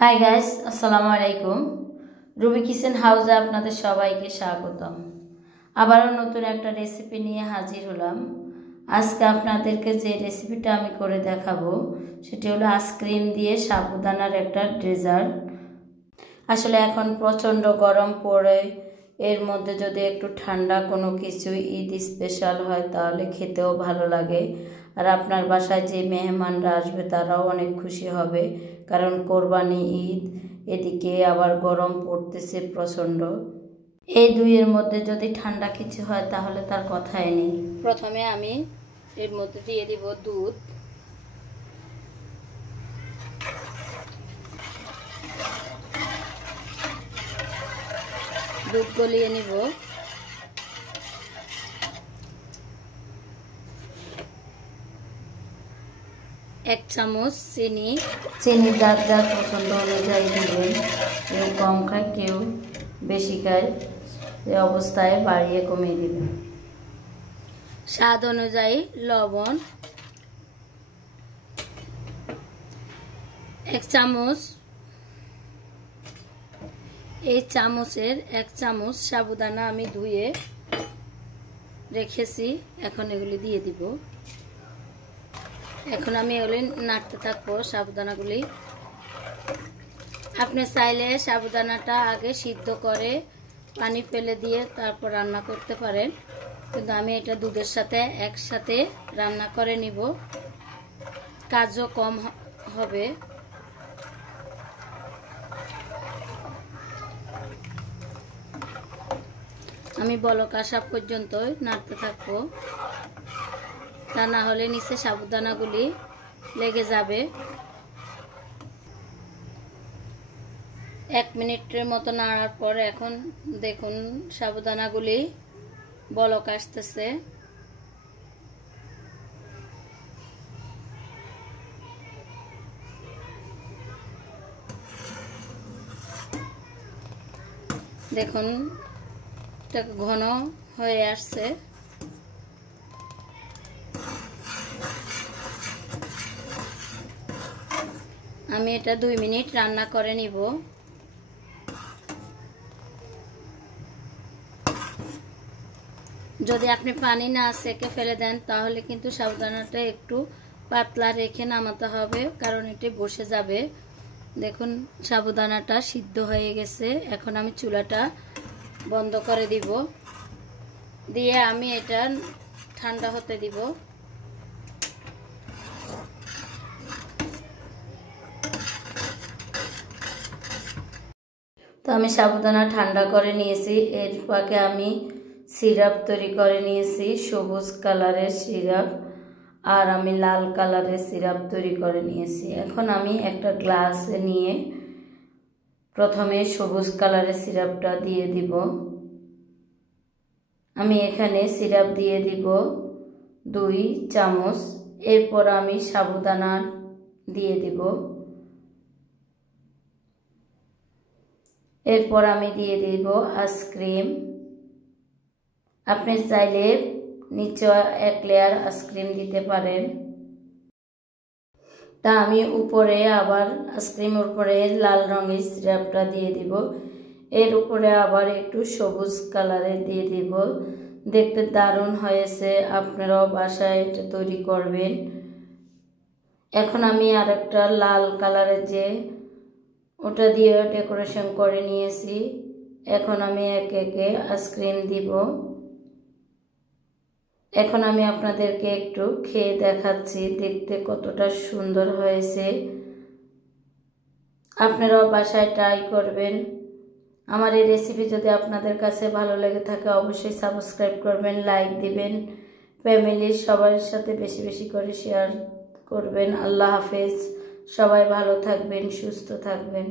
Hi guys, আসসালামু আলাইকুম। Ruby kitchen হাউসে আপনাদের সবাইকে স্বাগতম। আবারও নতুন একটা রেসিপি নিয়ে হাজির হলাম। আজকে আপনাদেরকে যে রেসিপিটা আমি করে দেখাবো সেটি হলো আইসক্রিম দিয়ে সাবুদানার একটা ডেজার্ট। আসলে এখন প্রচণ্ড গরম পড়ে, এর মধ্যে যদি একটু ঠান্ডা কোনো কিছু ঈদ স্পেশাল হয় তাহলে খেতেও ভালো লাগে। আর আপনার বাসায় যে মেহমানরা আসবে তারাও অনেক খুশি হবে, কারণ কোরবানি ঈদ, এদিকে আবার গরম পড়তেছে প্রচণ্ড। এই দুইয়ের মধ্যে যদি ঠান্ডা কিছু হয় তাহলে তার কথাই নেই। প্রথমে আমি এর মধ্যে দিয়ে দিব দুধ। দুধ গলিয়ে নিব। এক চামচ চিনি। চিনি যার যার পছন্দ অনুযায়ী দিবেন, কেউ কম খায় কেউ বেশি খায়, এ অবস্থায় বাড়িয়ে কমিয়ে দিবেন। স্বাদ অনুযায়ী লবণ। এক চামচ, এই চামচের এক চামচ সাবুদানা আমি ধুয়ে রেখেছি, এখন এগুলি দিয়ে দিব। এখন আমি এগুলি নাড়তে থাকবো সাবুদানাগুলি। আপনি চাইলে সাবুদানাটা আগে সিদ্ধ করে পানি ফেলে দিয়ে তারপর রান্না করতে পারেন, কিন্তু আমি এটা দুধের সাথে একসাথে রান্না করে নিব, কাজও কম হবে। আমি বলক আসা পর্যন্ত নাড়তে থাকবো, তা না হলে নিচে সাবুদানাগুলি লেগে যাবে। 1 মিনিটের মতো নাড়ার পর এখন দেখুন সাবুদানাগুলি বলক আসতেছে। দেখুন এটা ঘন হয়ে আসছে। আমি এটা 2 মিনিট রান্না করে নিব। যদি আপনি পানি না সেকে ফেলে দেন তাহলে কিন্তু সাবুদানাটা একটু পাতলা রেখে নামাতে হবে, কারণ এটি বসে যাবে। দেখুন সাবুদানাটা সিদ্ধ হয়ে গেছে। এখন আমি চুলাটা বন্ধ করে দিব, দিয়ে আমি এটা ঠান্ডা হতে দিব। তো আমি সাবুদানা ঠান্ডা করে নিয়েছি। এর ফাঁকে আমি সিরাপ তৈরি করে নিয়েছি, সবুজ কালারের সিরাপ, আর আমি লাল কালারের সিরাপ তৈরি করে নিয়েছি। এখন আমি একটা গ্লাসে নিয়ে প্রথমে সবুজ কালারের সিরাপটা দিয়ে দিব। আমি এখানে সিরাপ দিয়ে দিব 2 চামচ। এরপর আমি সাবুদানা দিয়ে দিব। এরপর আমি দিয়ে দিব আইসক্রিম। আপনি চাইলে নিচে 1 লেয়ার আইসক্রিম দিতে পারেন। তা আমি উপরে আবার আইসক্রিমের উপরে লাল রঙের সিরাপটা দিয়ে দিব। এর উপরে আবার একটু সবুজ কালারের দিয়ে দিব। দেখতে দারুণ হয়েছে, আপনারাও বাসায় এটা তৈরি করবেন। এখন আমি আরেকটা লাল কালারের যে ওটা দিয়ে ডেকোরেশন করে নিয়েছি। এখন আমি একে একে আইসক্রিম দিব। এখন আমি আপনাদেরকে একটু খেয়ে দেখাচ্ছি দেখতে কতটা সুন্দর হয়েছে। আপনারাও বাসায় ট্রাই করবেন। আমার এই রেসিপি যদি আপনাদের কাছে ভালো লেগে থাকে অবশ্যই সাবস্ক্রাইব করবেন, লাইক দিবেন, ফ্যামিলির সবার সাথে বেশি বেশি করে শেয়ার করবেন। আল্লাহ হাফেজ। সবাই ভালো থাকবেন, সুস্থ থাকবেন।